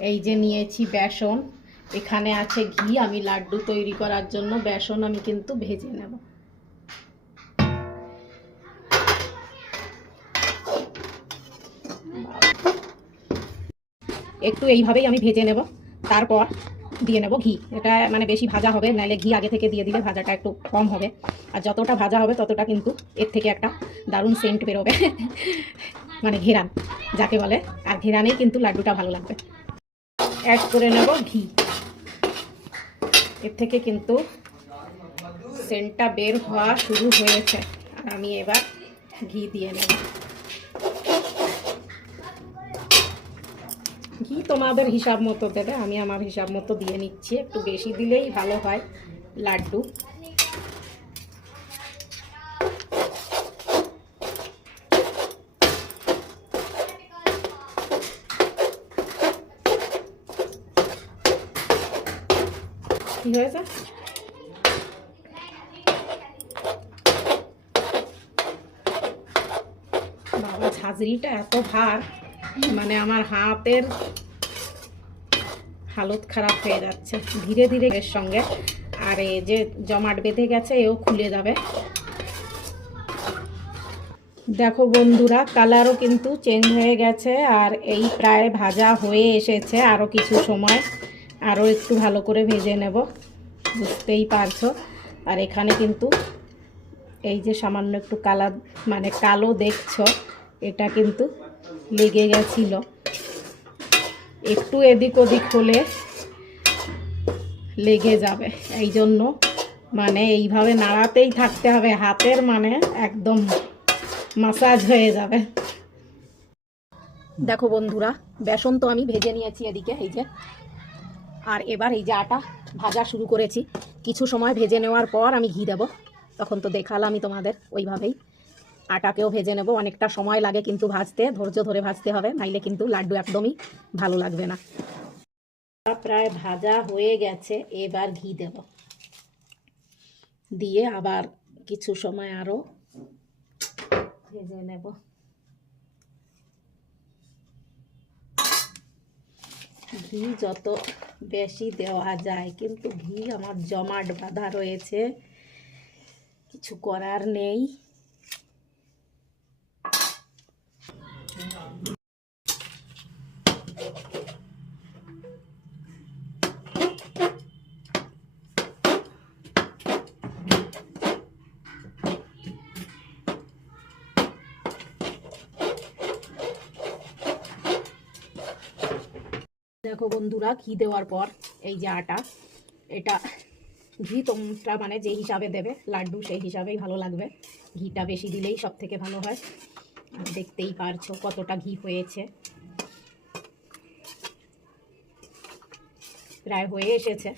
এই যে নিয়েছি বেসন, এখানে আছে ঘি। আমি লাড্ডু তৈরি করার জন্য বেসন আমি কিন্তু ভেজে নেব। একটু এইভাবেই আমি ভেজে নেব, তারপর দিয়ে নেব ঘি। এটা মানে বেশি ভাজা হবে, নাহলে ঘি আগে থেকে দিয়ে দিলে ভাজাটা একটু কম হবে। আর যতটা ভাজা হবে ততটা কিন্তু এর থেকে একটা দারুণ সেন্ট বেরোবে মানে ঘেরান যাকে বলে। আর ঘেরানেই কিন্তু লাড্ডুটা ভালো লাগবে। অ্যাড করে নেব ঘি। এর থেকে কিন্তু সেন্টটা বের হওয়া শুরু হয়েছে। আর আমি এবার ঘি দিয়ে নেব। ঘি তোমাদের হিসাব মতো দেবে, আমি আমার হিসাব মতো দিয়ে নিচ্ছি। একটু বেশি দিলেই ভালো হয় লাড্ডু। কি হয়েছে? বাবা, ঝাঁঝরিটা এত ভার, মানে আমার হাতের হালত খারাপ হয়ে যাচ্ছে ধীরে ধীরে এর সঙ্গে। আর এই যে জমাট বেঁধে গেছে, এও খুলে যাবে। দেখো বন্ধুরা, কালারও কিন্তু চেঞ্জ হয়ে গেছে। আর এই প্রায় ভাজা হয়ে এসেছে। আরও কিছু সময় আরও একটু ভালো করে ভেজে নেব, বুঝতেই পারছো। আর এখানে কিন্তু এই যে সামান্য একটু কালার মানে কালো দেখছো, এটা কিন্তু লেগে গেছিল। একটু এদিক ওদিক হলে লেগে যাবে, এই জন্য মানে এইভাবে নাড়াতেই থাকতে হবে। হাতের মানে একদম মাসাজ হয়ে যাবে। দেখো বন্ধুরা, বেসন তো আমি ভেজে নিয়েছি এদিকে, এই যে। আর এবার এই যে আটা ভাজা শুরু করেছি। কিছু সময় ভেজে নেওয়ার পর আমি ঘি দেব। তখন তো দেখালাম আমি তোমাদের, ওইভাবেই আটাকেও ভেজে নেব। অনেকটা সময় লাগে কিন্তু ভাজতে, ধৈর্য ধরে ভাজতে হবে, নাইলে কিন্তু লাড্ডু একদমই ভালো লাগবে না। প্রায় ভাজা হয়ে গেছে, এবার ঘি দেব। দিয়ে আবার কিছু সময় আরও ভেজে নেব। ঘি যত বেশি দেওয়া যায়, কিন্তু ঘি আমার জমাট বাঁধা রয়েছে, কিছু করার নেই। দেখো বন্ধুরা, ঘি দেওয়ার পর এই যে আটা, এটা ঘি তোমরা মানে যে হিসাবে দেবে লাড্ডু সেই হিসাবেই ভালো লাগবে। ঘিটা বেশি দিলেই সব থেকে ভালো হয়। আর দেখতেই পারছো কতটা ঘি হয়েছে। প্রায় হয়ে এসেছে।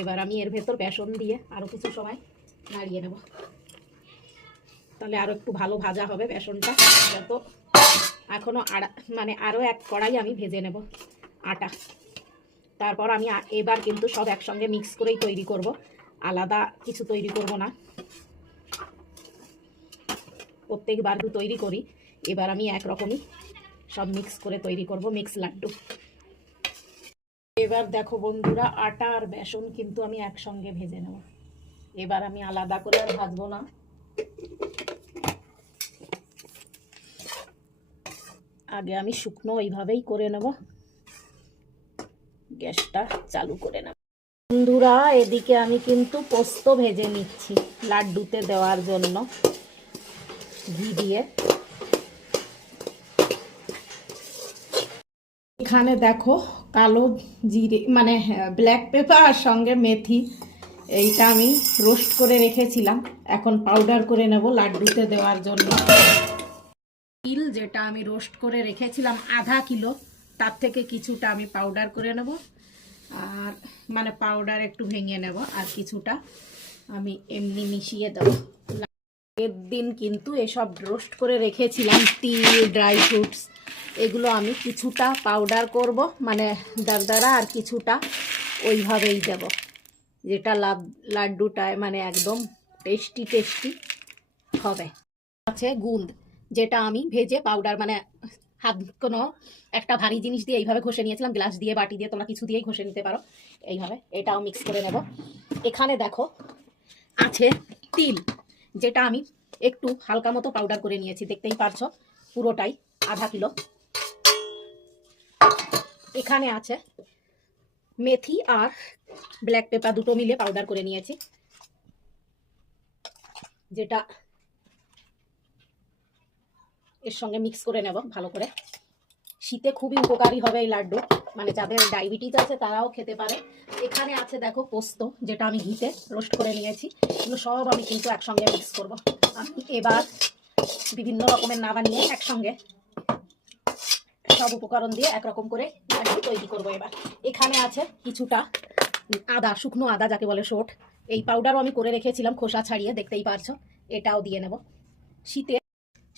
এবার আমি এর ভেতর বেসন দিয়ে আরও কিছু সময় নাড়িয়ে নেব, তাহলে আরও একটু ভালো ভাজা হবে বেসনটা। যত এখনও মানে আরও এক কড়াই আমি ভেজে নেব আটা। তারপর আমি এবার কিন্তু সব একসঙ্গে মিক্স করেই তৈরি করব, আলাদা কিছু তৈরি করব না। প্রত্যেকবার তৈরি করি, এবার আমি একরকমই সব মিক্স করে তৈরি করব, মিক্স লাড্ডু। এবার দেখো বন্ধুরা, আটা আর বেসন কিন্তু আমি একসঙ্গে ভেজে নেব। এবার আমি আলাদা করে আর ভাজবো না। আগে আমি শুকনো এইভাবেই করে নেব। গ্যাসটা চালু করে নেব। বন্ধুরা, এদিকে আমি কিন্তু পোস্ত ভেজে নিচ্ছি লাড্ডুতে দেওয়ার জন্য ঘি দিয়ে। এখানে দেখো কালো জিরে মানে ব্ল্যাক পেপার আর সঙ্গে মেথি, এইটা আমি রোস্ট করে রেখেছিলাম, এখন পাউডার করে নেব লাড্ডুতে দেওয়ার জন্য। তিল যেটা আমি রোস্ট করে রেখেছিলাম আধা কিলো, তার থেকে কিছুটা আমি পাউডার করে নেব। আর মানে পাউডার একটু ভেঙে নেব, আর কিছুটা আমি এমনি মিশিয়ে দেব। এর দিন কিন্তু এসব রোস্ট করে রেখেছিলাম তিল, ড্রাই ফ্রুটস, এগুলো আমি কিছুটা পাউডার করব মানে দরদরা, আর কিছুটা ওইভাবেই দেব, যেটা লাড্ডুটায় মানে একদম টেস্টি টেস্টি হবে। আছে গুড়, যেটা আমি ভেজে পাউডার মানে হাত কোনো একটা ভারী জিনিস দিয়ে এইভাবে ঘষে নিয়েছিলাম, গ্লাস দিয়ে, বাটি দিয়ে, তোমরা কিছু দিয়েই ঘষে নিতে পারো এইভাবে। এটাও মিক্স করে নেব। এখানে দেখো আছে তিল, যেটা আমি একটু হালকা মতো পাউডার করে নিয়েছি, দেখতেই পারছো পুরোটাই আধা কিলো। এখানে আছে মেথি আর ব্ল্যাক পেপার, দুটো মিলে পাউডার করে নিয়েছি, যেটা এর সঙ্গে মিক্স করে নেব ভালো করে। শীতে খুবই উপকারী হবে এই লাড্ডু, মানে যাদের ডায়াবেটিস আছে তারাও খেতে পারে। এখানে আছে দেখো পোস্ত, যেটা আমি ঘিতে রোস্ট করে নিয়েছি। এগুলো সব আমি কিন্তু একসঙ্গে মিক্স করব। আমি এবার বিভিন্ন রকমের না বানিয়ে একসঙ্গে সব উপকরণ দিয়ে একরকম করে লাড্ডু তৈরি করব এবার। এখানে আছে কিছুটা আদা, শুকনো আদা যাকে বলে শোট, এই পাউডারও আমি করে রেখেছিলাম খোসা ছাড়িয়ে, দেখতেই পারছো। এটাও দিয়ে নেব।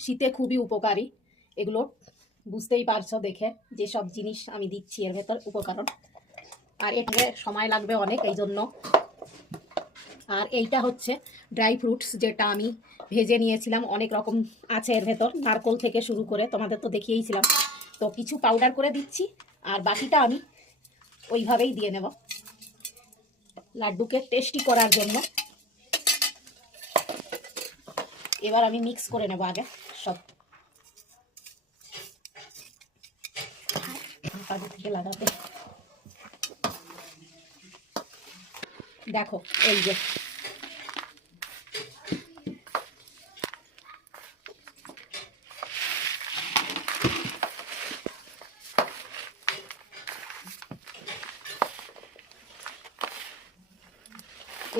শীতে খুবই উপকারী এগুলো, বুঝতেই পারছো দেখে যে সব জিনিস আমি দিচ্ছি এর ভেতর উপকরণ। আর এটাকে সময় লাগবে অনেক, এই জন্য। আর এইটা হচ্ছে ড্রাই ফ্রুটস, যেটা আমি ভেজে নিয়েছিলাম। অনেক রকম আছে এর ভেতর, নারকোল থেকে শুরু করে, তোমাদের তো দেখিয়েছিলাম। তো কিছু পাউডার করে দিচ্ছি আর বাকিটা আমি ওইভাবেই দিয়ে নেব লাড্ডুকে টেস্টি করার জন্য। এবার আমি মিক্স করে নেব আগে সব থেকে লাগাতে। দেখো এই যে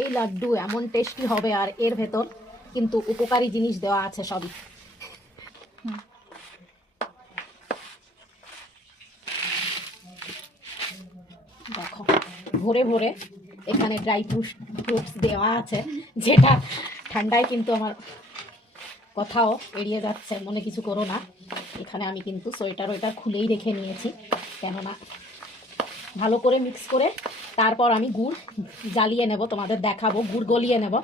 এই লাড্ডু এমন টেস্টি হবে, আর এর ভেতর কিন্তু উপকারী জিনিস দেওয়া আছে সবই। দেখো ভরে ভরে এখানে ড্রাই ফ্রুটস দেওয়া আছে, যেটা ঠান্ডায় কিন্তু আমার কথাও এড়িয়ে যাচ্ছে, মনে কিছু করো না। এখানে আমি কিন্তু সোয়েটার খুলেই রেখে নিয়েছি, কেননা ভালো করে মিক্স করে তারপর আমি গুড় জ্বালিয়ে নেব, তোমাদের দেখাবো। গুড় গলিয়ে নেব,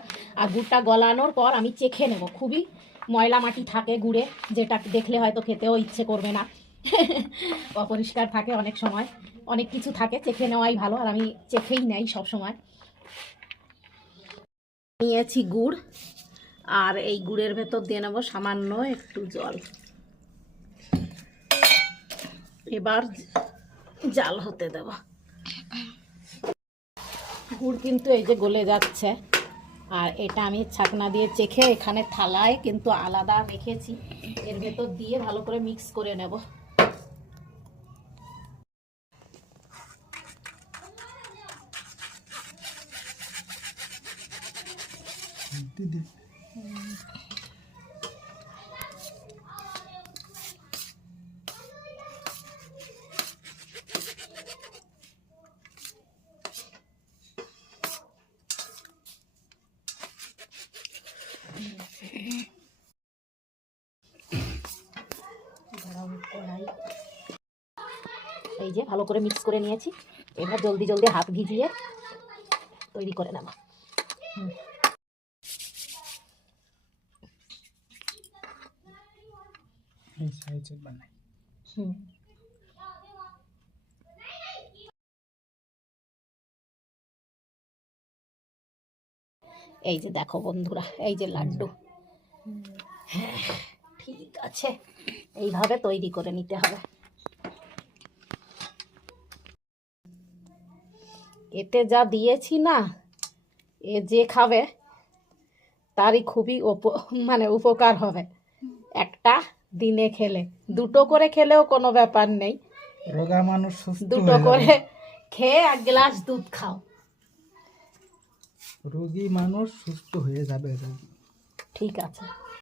আর গুড়টা গলানোর পর আমি চেখে নেব। খুবই ময়লা মাটি থাকে গুড়ে, যেটা দেখলে হয়তো খেতেও ইচ্ছে করবে না অপরিষ্কার থাকে অনেক সময়, অনেক কিছু থাকে, চেখে নেওয়াই ভালো। আর আমি চেখেই নেই সব সময়। নিয়েছি গুড়, আর এই গুড়ের ভেতর দিয়ে নেব সামান্য একটু জল। এবার জাল হতে দেব। গুড় কিন্তু এই যে গলে যাচ্ছে, আর এটা আমি ছাকনা দিয়ে চেখে এখানে থালায় কিন্তু আলাদা রেখেছি, এর ভেতর দিয়ে ভালো করে মিক্স করে নেব। এই যে ভালো করে মিক্স করে নিয়েছি, এবার জলদি জলদি হাত ভিজিয়ে তৈরি করে নেব। এই যে দেখো বন্ধুরা, এই যে লাড্ডু। হ্যাঁ ঠিক আছে, এইভাবে তৈরি করে নিতে হবে। এতে যা দিয়েছি না, এ যে খাবে তারই খুবই মানে উপকার হবে। একটা দিনে খেলে, দুটো করে খেলেও কোনো ব্যাপার নেই, রোগা মানুষ দুটো করে খেয়ে 1 গ্লাস দুধ খাও, রোগী মানুষ সুস্থ হয়ে যাবে। ঠিক আছে।